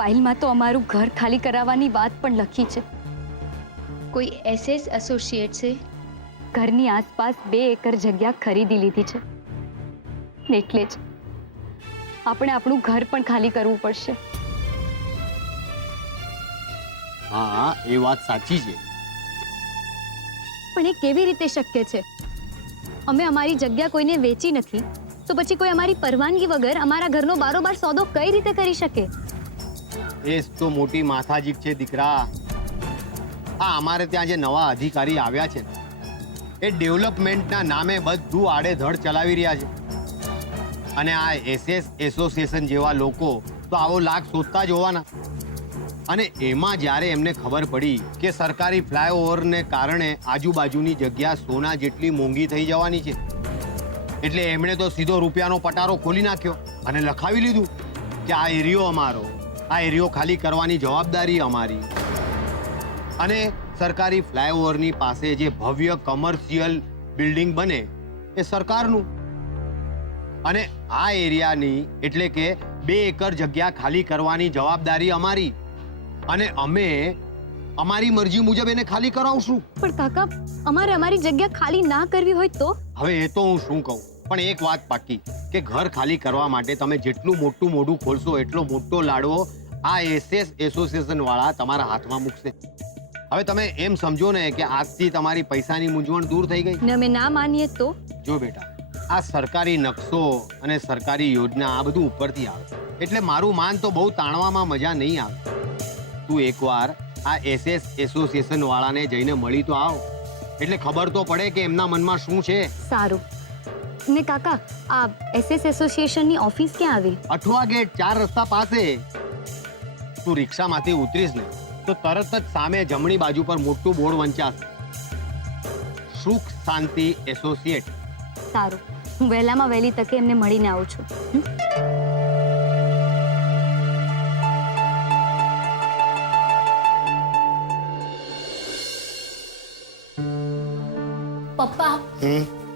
ફાઇલમાં તો અમારું ઘર ખાલી કરાવવાની વાત પણ લખી છે. કોઈ એસએસ એસોસિએટ છે? ઘરની આસપાસ 2 એકર જગ્યા ખરીદી લીધી છે, એટલે જ આપણે આપણું ઘર પણ ખાલી કરવું પડશે. હા, એ વાત સાચી છે. પણ એ કેવી રીતે શક્ય છે? અમે અમારી જગ્યા કોઈને વેચી નથી, તો પછી કોઈ અમારી પરવાનગી વગર અમારા ઘરનો બારોબાર સોદો કઈ રીતે કરી શકે? એ જ તો મોટી માથાજીક છે દીકરા. હા, અમારે ત્યાં જે નવા અધિકારી આવ્યા છે એ ડેવલપમેન્ટના નામે બધું આડેધડ ચલાવી રહ્યા છે. અને આ એસએસ એસોસિએશન જેવા લોકો તો આવો લાગ શોધતા જ હોવાના. અને એમાં જ્યારે એમને ખબર પડી કે સરકારી ફ્લાયઓવરને કારણે આજુબાજુની જગ્યા સોના જેટલી મોંઘી થઈ જવાની છે, એટલે એમણે તો સીધો રૂપિયાનો પટારો ખોલી નાખ્યો અને લખાવી લીધું કે આ એરિયો અમારો, આ એરિયો ખાલી કરવાની જવાબદારી અમારી. અને સરકારી ફ્લાયઓવરની પાસે જે ભવ્ય કમર્શિયલ બિલ્ડિંગ બને એ સરકારનું. અને આ એરિયાની એટલે કે 2 એકર જગ્યા ખાલી કરવાની જવાબદારી અમારી. અને અમે અમારી મરજી મુજબ એને ખાલી કરાવશું. પણ કાકા, અમારે અમારી જગ્યા ખાલી ના કરવી હોય તો? હવે એ તો હું શું કહું, પણ એક વાત પાકી કે ઘર ખાલી કરવા માટે તમે જેટલું મોટું મોઢું ખોલશો એટલો મોટો લાડવો આ એસએસ એસોસિએશન વાળા તમારા હાથમાં મૂકશે. હવે તમે એમ સમજો ને કે આજથી તમારી પૈસાની મૂંઝવણ દૂર થઈ ગઈ. ને અમે ના માનીએ તો? જો બેટા, આ સરકારી નકશો અને સરકારી યોજના આ બધું ઉપરથી આવે, એટલે મારું માન તો બહુ તાણવામાં મજા નહીં આવે. તું એકવાર આ એસએસ એસોસિએશન વાળાને જઈને મળી તો આવ, એટલે ખબર તો પડે કે એમના મનમાં શું છે. સારું. ને કાકા, આ એસએસ એસોસિએશનની ઓફિસ ક્યાં આવી? અઠવા ગેટ 4 રસ્તા પાસે. તું રિક્ષામાંથી ઉતરીશ ને તો તરત જ સામે જમણી બાજુ પર મોટું બોર્ડ વંચાશે, સુખ શાંતિ એસોસિએટ. સારું, હું વહેલામાં વહેલી તકે એમને મળીને આવું છું. પપ્પા,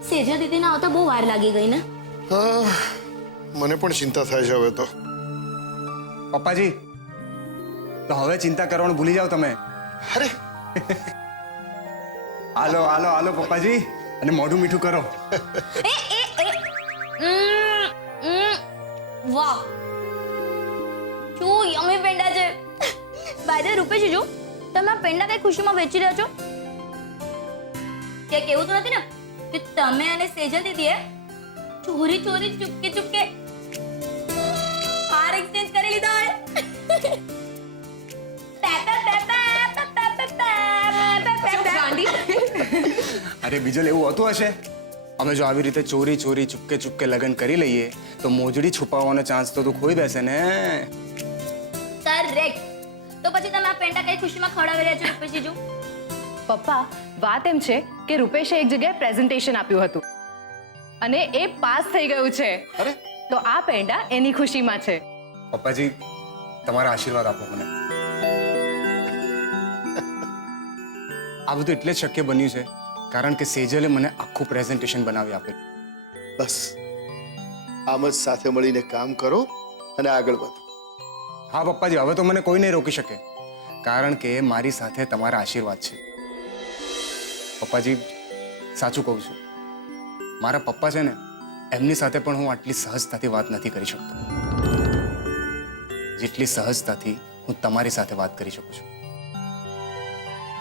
સેજા દીદીને આવતા બહુ વાર લાગી ગઈ ને? હા, મને પણ ચિંતા થાય છે હવે તો. પપ્પાજી, તો હવે ચિંતા કરવાનું ભૂલી જાઓ તમે. અરે હાલો હાલો હાલો પપ્પાજી, અને મોઢું મીઠું કરો. વાહ, શું યમી પેંડા છે. બાય ધ રૂપેશ જીજુ, તમે આ પેંડા કઈ ખુશીમાં વેચી રહ્યા છો? કે કેવું તો નથી ને કે તમે અને સેજલ દીદીએ ચોરી ચોરી ચૂપકે ચૂપકે હાર એક્સચેન્જ કરી લીધા હોય? અરે બીજલ, એવું હોતું હશે? અમે જો આવી રીતે ચોરી ચોરી ચૂપકે ચૂપકે લગ્ન કરી લઈએ તો મોજડી છુપાવવાનો ચાન્સ તો તું ખોઈ બેસે ને. કરેક્ટ. તો પછી તમે આ પેંડા કઈ ખુશીમાં ખવડાવી રહ્યા છો રૂપેશ જીજુ? પપ્પા, વાત એમ છે કે રૂપેશે એક જગ્યાએ પ્રેઝન્ટેશન આપ્યું હતું અને એ પાસ થઈ ગયું છે. અરે, તો આ પેંડા એની ખુશીમાં છે. પપ્પાજી, તમારા આશીર્વાદ આપો મને. આ બધું એટલે જ શક્ય બન્યું છે કારણ કે સેજલે મને આખું પ્રેઝન્ટેશન બનાવી આપેલું. બસ આમ જ સાથે મળીને કામ કરો અને આગળ વધો. હા પપ્પાજી, હવે તો મને કોઈ નહીં રોકી શકે કારણ કે મારી સાથે તમારા આશીર્વાદ છે. પપ્પાજી, સાચું કહું છું, મારા પપ્પા છે ને, એમની સાથે પણ હું આટલી સહજતાથી વાત નથી કરી શકતો જેટલી સહજતાથી હું તમારી સાથે વાત કરી શકું છું.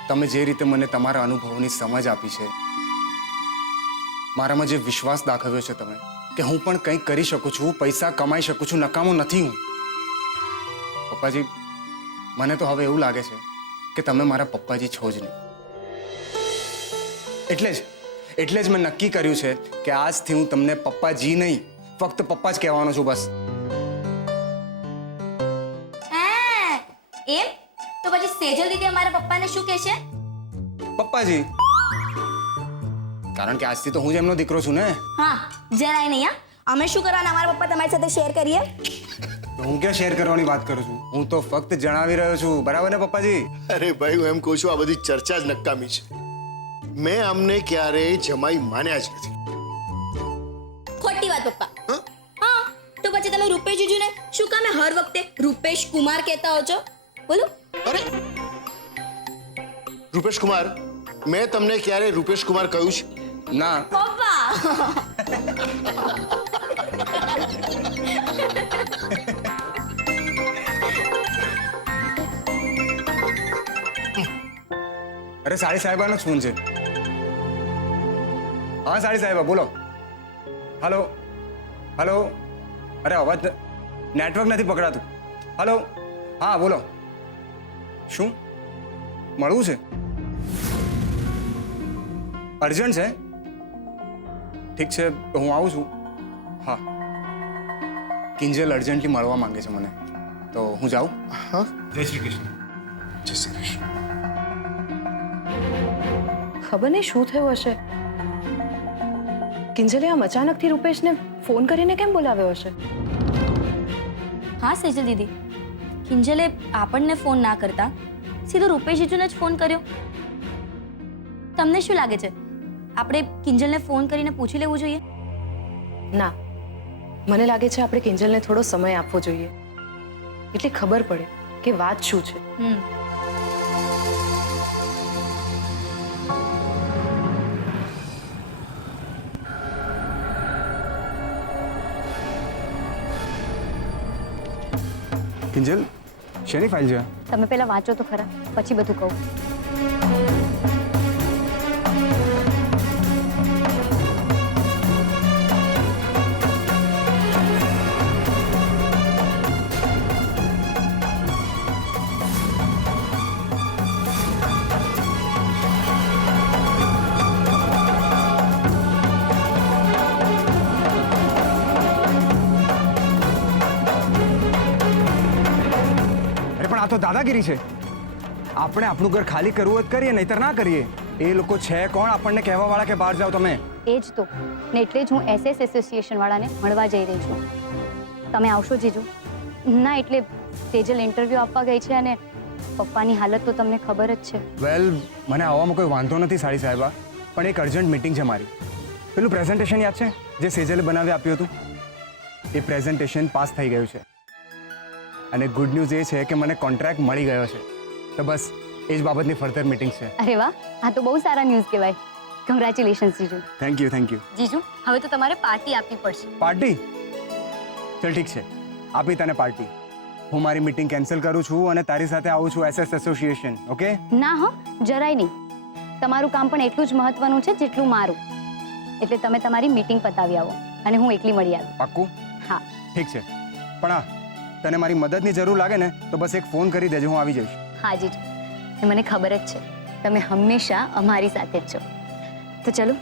તમે જે રીતે મને તમારા અનુભવોની સમજ આપી છે, મારામાં જે વિશ્વાસ દાખવ્યો છે તમે કે હું પણ કંઈક કરી શકું છું, પૈસા કમાઈ શકું છું, નકામો નથી હું. પપ્પાજી, મને તો હવે એવું લાગે છે કે તમે મારા પપ્પાજી છો જ નહીં. એટલે જ મેં નક્કી કર્યું છે કે આજથી હું તમને પપ્પાજી નહીં, ફક્ત પપ્પા જ કહેવાનો છું. બસ. એમ? તો પછી સેજલ દીદી અમારા પપ્પાને શું કહેશે? પપ્પાજી. કારણ કે આજથી તો હું જ એમનો દીકરો છું ને. હા, જરાય નહીં. હા, અમે શું કરવાના અમારા પપ્પા તમારી સાથે શેર કરીએ? હું ક્યાં શેર કરવાની વાત કરું છું, હું તો ફક્ત જણાવી રહ્યો છું. બરાબર ને પપ્પાજી? અરે ભાઈ, હું એમ કહું છું, આ બધી ચર્ચા જ નકામી છે. મેં આમને ક્યારેય જમાઈ માન્યા જ નથી. ખોટી વાત પપ્પા. હા, તો પછી પછી તમે રૂપેશ જીજુને શું કામે હર વખતે રૂપેશ કુમાર કહેતા હો છો? બોલો. અરે રૂપેશ કુમાર, મેં તમને ક્યારે રૂપેશ કુમાર કહ્યું છે? ના, પપ્પા. અરે સાડી સાહેબાનો જ ફોન છે. હા સાડી સાહેબા બોલો. Hello hello. અરે અવાજ નેટવર્ક નથી પકડાતું. હલો હા બોલો. શું મળવું છે? અર્જન્ટ છે? ઠીક છે હું આવું છું. હા કિંજલ અર્જન્ટલી મળવા માંગે છે મને, તો હું જાઉં. હા, જય શ્રી કૃષ્ણ. જય શ્રી કૃષ્ણ. ખબર નહીં શું થયું હશે. કિંજલે આમ અચાનકથી રૂપેશને ફોન કરીને કેમ બોલાવ્યો હશે? હા સેજલ દીદી, કિંજલે આપણને ફોન ના કરતા સીધો રૂપેશ જીજુને જ ફોન કર્યો. તમને શું લાગે છે, આપણે કિંજલને ફોન કરીને પૂછી લેવું જોઈએ? ના, મને લાગે છે આપણે કિંજલને થોડો સમય આપવો જોઈએ, એટલે ખબર પડે કે વાત શું છે. કિંજલ શેની ફાઇલ છે? તમે પહેલા વાંચો તો ખરા, પછી બધું કહું. આ તો દાદાગીરી છે. આપણે આપણું ઘર ખાલી કરવું જ કરીએ, નહીતર ના કરીએ. એ લોકો છે કોણ આપણને કહેવા વાળા કે બહાર જાઓ તમે? એ જ તો ને એટલે જ હું SS એસોસિએશન વાળાને મળવા જઈ રહી છું. તમે આવશો જીજુ? ના એટલે સેજલ ઇન્ટરવ્યૂ આપવા ગઈ છે અને પપ્પાની હાલત તો તમને ખબર જ છે. વેલ મને આવવામાં કોઈ વાંધો નથી સાડી સાહેબા, પણ એક અર્જન્ટ મીટિંગ છે મારી. પેલું પ્રેઝન્ટેશન યાદ છે જે સેજલે બનાવી આપ્યું હતું? એ પ્રેઝન્ટેશન પાસ થઈ ગયું છે અને ગુડ ન્યૂઝ એ છે કે મને કોન્ટ્રાક્ટ મળી ગયો છે. તો બસ એ જ બાબતની ફર્ધર મીટિંગ છે. અરે વાહ, આ તો બહુ સારા ન્યૂઝ કહેવાય. કોંગ્રેચ્યુલેશન્સ જીજુ. Thank you thank you. જીજુ હવે તો તમારે પાર્ટી આપવી પડશે. પાર્ટી? ચલ ઠીક છે, આપી તને પાર્ટી. હું મારી મીટિંગ કેન્સલ કરું છું અને તારી સાથે આવું છું SS એસોસિએશન. ઓકે? ના હો, જરાય નહીં. તમારું કામ પણ એટલું જ મહત્વનું છે જેટલું મારું. એટલે તમે તમારી મીટિંગ પતાવી આવો અને હું એકલી મળી આવું. પાક્કું? હા. ઠીક છે, પણ હા તને મારી મદદની જરૂર લાગે ને તો બસ એક ફોન કરી દેજો, હું આવી જઈશ. હા જીજુ, મને ખબર જ છે તમે હંમેશા અમારી સાથે જ છો. તો ચલો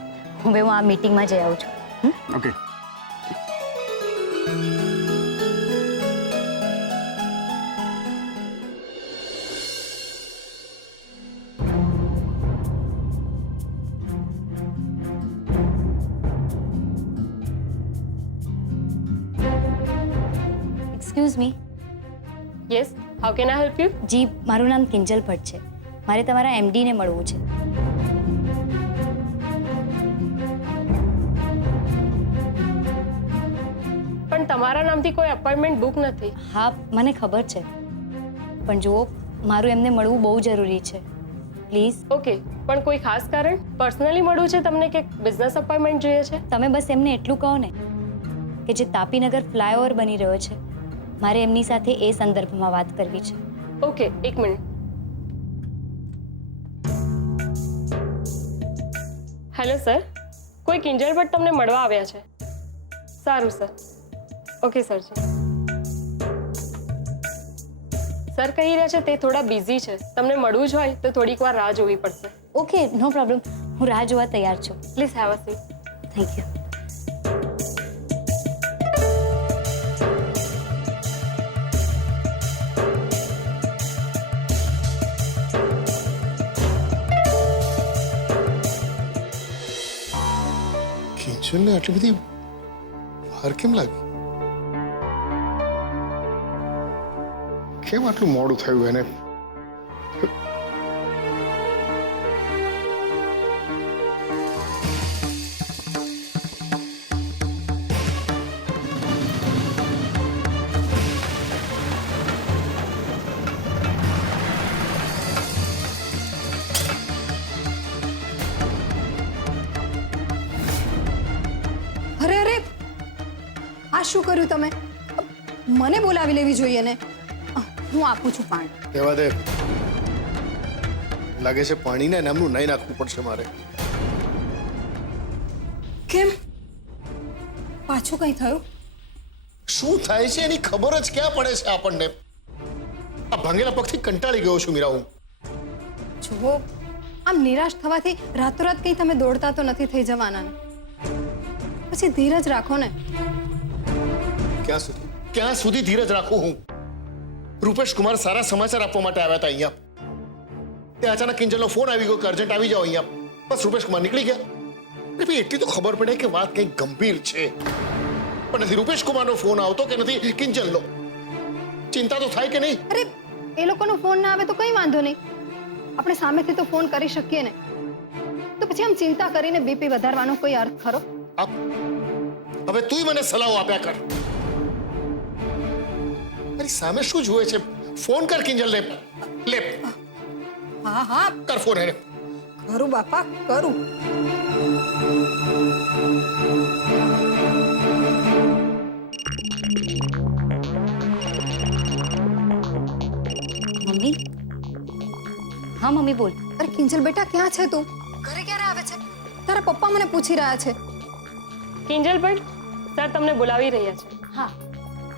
હવે હું આ મીટિંગમાં જઈ આવું છું. Okay. Excuse me. Yes, how can I help you? જી, મારું નામ કિંજલ ભટ્ટ છે. મારે તમારા MD ને મળવું છે. પણ તમારા નામથી કોઈ અપોઇન્ટમેન્ટ બુક નથી. હા મને ખબર છે, પણ જુઓ મારું એમને મળવું બહુ જરૂરી છે. પ્લીઝ. ઓકે, પણ કોઈ ખાસ કારણ? પર્સનલી મળવું છે તમને કે બિઝનેસ અપોઇન્ટમેન્ટ જોઈએ છે? તમે બસ એમને એટલું કહો ને કે જે તાપીનગર ફ્લાયઓવર બની રહ્યો છે, મારે એમની સાથે એ સંદર્ભમાં વાત કરવી છે. ઓકે, એક મિનિટ. હેલો સર, કોઈ કિંજલ ભટ્ટ તમને મળવા આવ્યા છે. સારું સર. ઓકે સરજી. સર કહી રહ્યા છે તે થોડા બિઝી છે, તમને મળવું જ હોય તો થોડીક વાર રાહ જોવી પડશે. Okay, no problem. હું રાહ જોવા તૈયાર છું. Please have a seat. Thank you. કિંજલને આટલી બધી વાર કેમ લાગી? કેમ આટલું મોડું થયું એને? આ શું કર્યું તમે? મને બોલાવી લેવી જોઈએ ને. હું આપું છું પાણી. રહેવા દે. લાગે છે પાણીને નામનું નહીં નાખવું પડશે મારે. કેમ? પાછું કંઈ થયું? શું થાય છે એની ખબર જ ક્યાં પડે છે આપણને. આ ભાંગેલા પગથી કંટાળી ગયો છું મીરા હું. જુઓ, આમ નિરાશ થવાથી રાતોરાત કંઈ તમે દોડતા તો નથી થઈ જવાના ને. પછી ધીરજ રાખો ને. ક્યાં સુધી ધીરજ રાખું હું? રૂપેશ કુમાર સારા સમાચાર આપવા માટે આવ્યા હતા અહીંયા. તે અચાનક કિંજલનો ફોન આવી ગયો કે અર્જન્ટ આવી જાઓ અહીંયા. બસ રૂપેશ કુમાર નીકળી ગયા. અરે ભાઈ, એટલી તો ખબર પડે કે વાત કંઈક ગંભીર છે. પણ નથી રૂપેશ કુમારનો ફોન આવતો કે નથી કિંજલનો. ચિંતા તો થાય કે નહીં? અરે એ લોકોનો ફોન ના આવે તો કંઈ વાંધો નહીં. આપણે સામેથી તો ફોન કરી શકીએ ને. તો પછી આમ ચિંતા કરીને બીપી વધારવાનો કોઈ અર્થ ખરો? હવે તુંય મને સલાહો આપ્યા કર. અરે સામે શું જુએ છે? ફોન કર કિંજલને. લે. હા હા, કર ફોન એને. કરું બાપા, કરું. મમ્મી? હા મમ્મી બોલ. અરે કિંજલ બેટા, ક્યાં છે તું? ઘરે ક્યારે આવે છે? તારા પપ્પા મને પૂછી રહ્યા છે. કિંજલ ભટ્ટ, સર તમને બોલાવી રહ્યા છે. હા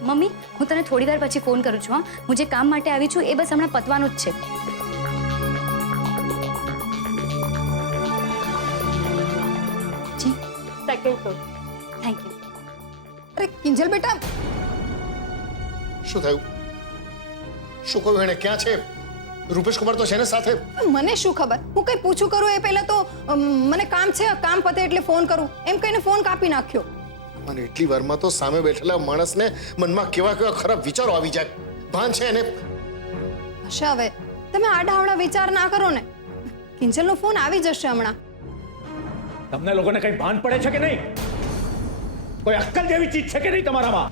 મમ્મી, હું તને થોડી વાર પછી ફોન કરું છું. હા, હું જે કામ માટે આવી છું એ બસ હમણાં પતવાનું જ છે. જી સેકન્ડ ફ્લોર. Thank you. અરે કિંજલ બેટા, શું થયું? શું કહ્યું એને? ક્યાં છે? રૂપેશ કુમાર તો છે ને સાથે? મને શું ખબર? હું કઈ પૂછું કરું એ પહેલા તો મને કામ છે, કામ પતે એટલે ફોન કરું એમ કહીને ફોન કાપી નાખ્યો. અને એટલી વારમાં તો સામે બેઠેલા માણસને મનમાં કેવા કેવા ખરાબ વિચારો આવી જાય. ભાન છે એને? હશે હવે. તમે આડાઅવળા વિચાર ના કરો ને. કિંજલનો ફોન આવી જશે હમણાં. તમને લોકોને કઈ ભાન પડે છે કે નહીં? કોઈ અક્કલ જેવી ચીજ છે કે નહીં તમારામાં?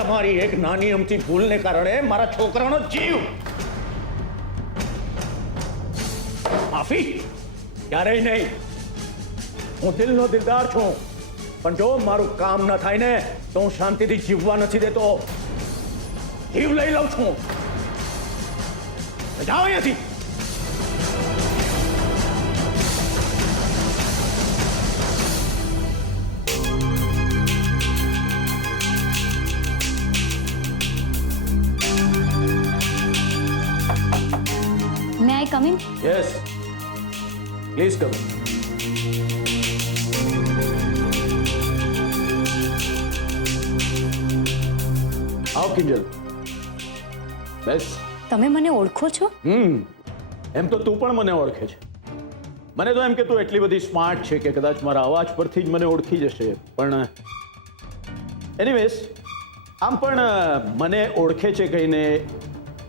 તમારી એક નાની અમથી ભૂલને કારણે મારા છોકરાનો જીવ. માફી ક્યારેય નહીં. હું દિલનો દિલદાર છું, પણ જો મારું કામ ન થાય ને તો હું શાંતિથી જીવવા નથી દેતો. જીવ લઈ લઉં છું. જાઓ અહીંયાથી. May I come in? Yes, please come. આવ કિંજલ, બેસ. તમે મને ઓળખો છો? એમ તો તું પણ મને ઓળખે છે. મને તો એમ કે તું એટલી બધી સ્માર્ટ છે કે કદાચ મારા અવાજ પરથી જ મને ઓળખી જશે. પણ એનીવેઝ, આમ પણ મને ઓળખે છે કહીને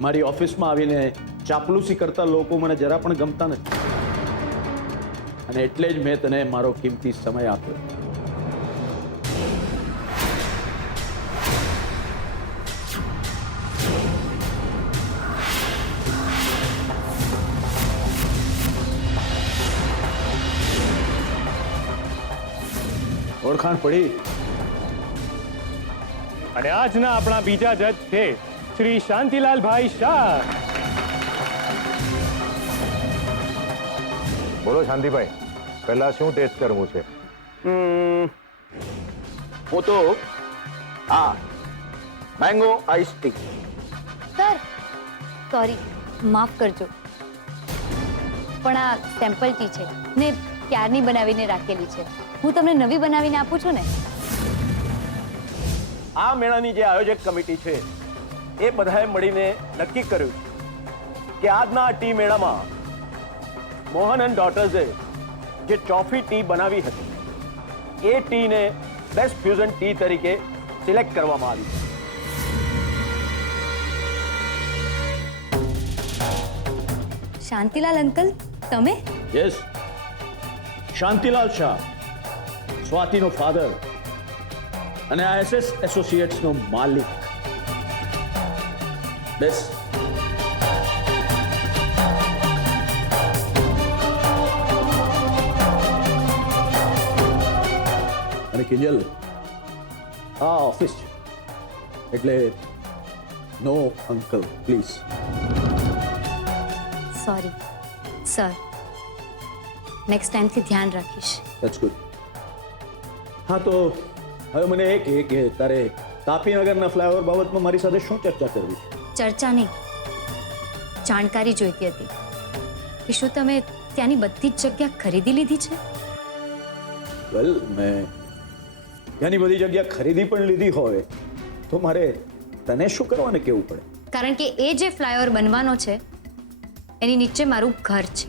મારી ઓફિસમાં આવીને ચાપલુસી કરતા લોકો મને જરા પણ ગમતા નથી. અને એટલે જ મેં તને મારો કિંમતી સમય આપ્યો. ઓળખાણ પડી? અને આજના આપણા બીજા જજ છે શ્રી શાંતિલાલભાઈ શાહ. બોલો શાંતિભાઈ, પહેલા શું ટેસ્ટ કરવું છે? હું તો mango ice tea. Sir sorry, માફ કરજો, પણ આ સેમ્પલ ટી છે ને ક્યારની બનાવીને રાખેલી છે. હું તમને નવી બનાવીને આપું છું ને. આ મેળાની જે આયોજક કમિટી છે એ બધાએ મળીને નક્કી કર્યું કે આજના આ ટી મેળામાં મોહન એન્ડ ડોટર્સે જે ચોફી ટી બનાવી હતી એ ટીને બેસ્ટ ફ્યુઝન ટી તરીકે સિલેક્ટ કરવામાં આવી. શાંતિલાલ અંકલ, તમે? યસ, શાંતિલાલ શાહ, સ્વાતિનો ફાધર અને આ SS એસોસિએટ્સનો માલિક. બેસ. અને કિંજલ, આ ઓફિસ છે, એટલે no uncle please. Sorry sir, next ટાઈમથી ધ્યાન રાખીશ. That's good. હા, તો હવે મને એ કહે કે તારે તાપીનગરના ફ્લાયઓવર બાબતમાં મારી સાથે શું ચર્ચા કરવી છે? ચર્ચા નહીં, જાણકારી જોઈતી હતી કે શું તમે ત્યાંની બધી જ જગ્યા ખરીદી લીધી છે? વેલ, મેં ત્યાંની બધી જગ્યા ખરીદી પણ લીધી હોય તો મારે તને શું કરવાને કહેવું પડે? કારણ કે એ જે ફ્લાયઓવર બનવાનો છે એની નીચે મારું ઘર છે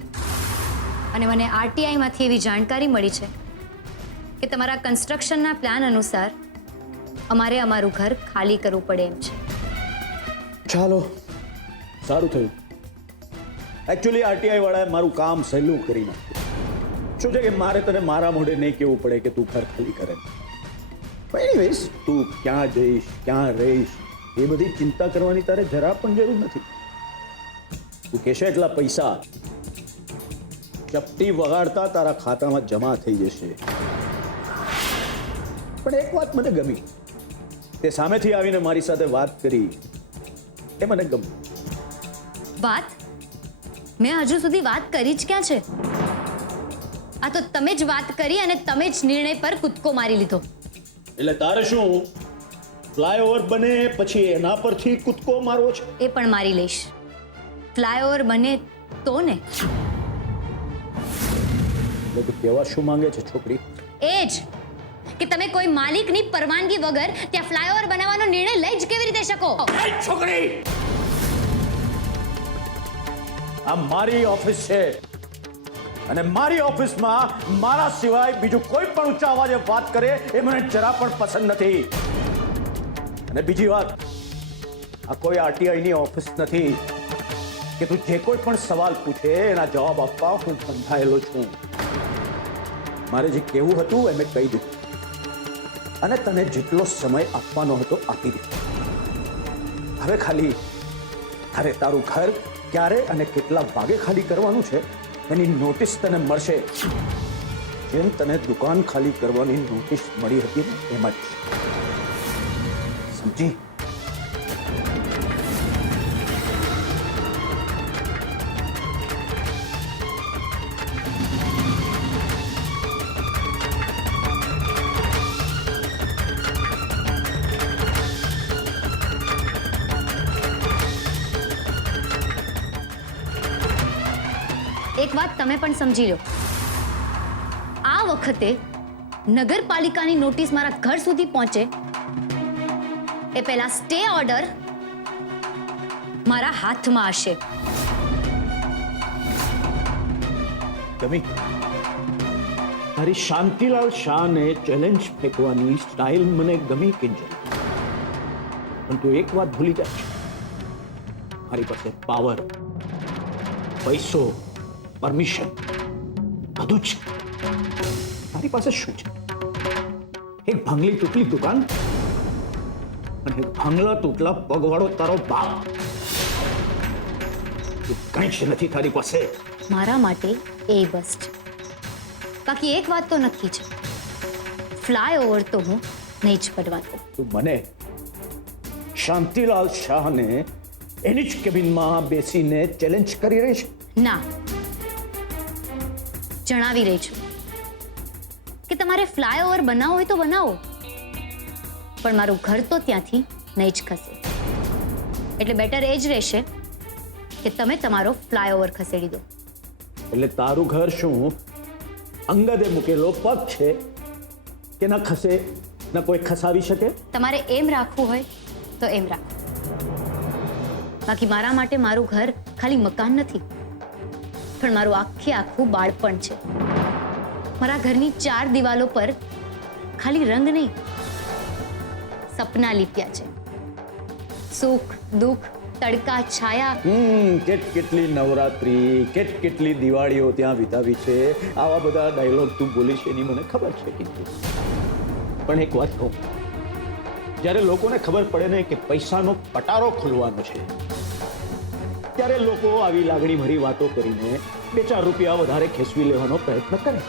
અને મને આરટીઆઈમાંથી એવી જાણકારી મળી છે કે તમારા કન્સ્ટ્રક્શનના પ્લાન અનુસાર અમારે અમારું ઘર ખાલી કરવું પડે એમ છે. ચાલો, સારું થયું. એકચ્યુઅલી આરટીઆઈ વાળાએ મારું કામ સહેલું કરી નાખ્યું. શું છે કે મારે તને મારા મોઢે નહીં કહેવું પડે કે તું ઘર ખાલી કરે. એનીવેઝ, તું ક્યાં જઈશ, ક્યાં રહીશ એ બધી ચિંતા કરવાની તારે જરા પણ જરૂર નથી. તું કહેશે એટલા પૈસા ચપટી વગાડતા તારા ખાતામાં જમા થઈ જશે. પણ એક વાત મને ગમી, તે સામેથી આવીને મારી સાથે વાત કરી એ મને ગમ્યું. વાત? મેં હજુ સુધી વાત કરી જ ક્યાં છે? આ તો તમે જ વાત કરી અને તમે જ નિર્ણય પર કૂદકો મારી લીધો. એટલે તારે શું ફ્લાયઓવર બને પછી એના પરથી કૂદકો મારવો છે? એ પણ મારી લઈશ. ફ્લાયઓવર બને તો ને. એટલે તું કહેવા શું માંગે છે છોકરી? એ જ કે તમે કોઈ માલિકની પરવાનગી વગર ત્યાં ફ્લાયઓવર બનાવવાનો નિર્ણય લઈ જ કેવી રીતે શકો? છોકરી, આ મારી ઓફિસ છે અને મારી ઓફિસમાં મારા સિવાય બીજું કોઈ પણ ઊંચા અવાજે વાત કરે એ મને જરા પણ પસંદ નથી. અને બીજી વાત, આ કોઈ આરટીઆઈની ઓફિસ નથી કે તું જે કોઈ પણ સવાલ પૂછે એના જવાબ આપવા હું બંધાયેલો છું. મારે જે કહેવું હતું એ મેં કહી દીધું અને તને જેટલો સમય આપવાનો હતો આપી દીધો. હવે ખાલી તારે તારું ઘર ક્યારે અને કેટલા વાગે ખાલી કરવાનું છે એની નોટિસ તને મળશે, જેમ તને દુકાન ખાલી કરવાની નોટિસ મળી હતી ને એમ જ. સમજી? એક વાત તમે પણ સમજી લો, આ વખતે નગરપાલિકાની નોટિસ મારા ઘર સુધી પહોંચે એ પહેલા સ્ટે ઓર્ડર મારા હાથમાં હશે. ગમી તારી શાંતિલાલ શાહને ચેલેન્જ ફેંકવાની સ્ટાઇલ મને ગમી કિંજલ. પણ તું એક વાત ભૂલી જાય છે, મારી પાસે પાવર, પૈસો, પરમિશન બધું જ. તારી પાસે શું છે? એક ભાંગલી તૂટલી દુકાન અને એક ભાંગલા તૂટલા પગવાળો તારો બાપ. કંઈ જ નથી તારી પાસે. મારા માટે એ બસ છે. બાકી એક વાત તો નક્કી છે, ફ્લાયઓવર તો હું નહીં જ બનવા દઉં. તું મને શાંતિલાલ શાહને એની જ કેબિનમાં બેસીને ચેલેન્જ કરી રહી છે? ના, જણાવી રહી છું કે તમારે ફ્લાયઓવર બનાવવો હોય તો બનાવો, પણ મારું ઘર તો ત્યાંથી નહીં જ ખસે. એટલે બેટર એ જ રહેશે કે તમે તમારો ફ્લાયઓવર ખસેડી દો. એટલે તારું ઘર શું અંગદે મૂકેલો પગ છે કે ના ખસે ના કોઈ ખસાવી શકે? તમારે એમ રાખવું હોય તો એમ રાખો. બાકી મારા માટે મારું ઘર ખાલી મકાન નથી, પણ મારું આખું બાળપણ છે. મારા ઘરની 4 દિવાલો પર ખાલી રંગ નહીં, સપના લીપ્યા છે. સુખ દુઃખ, તડકા છાયા. કેટલી નવરાત્રી, કેટલી દિવાળીઓ ત્યાં વિતાવી છે. આવા બધા ડાયલોગ તું બોલીશ એની મને ખબર છે. પણ એક વાત કહું, જ્યારે લોકોને ખબર પડે ને કે પૈસાનો પટારો ખોલવાનો છે, ત્યારે લોકો આવી લાગણી ભરી વાતો કરીને 2-4 રૂપિયા વધારે ખેંચવી લેવાનો પ્રયત્ન કરે.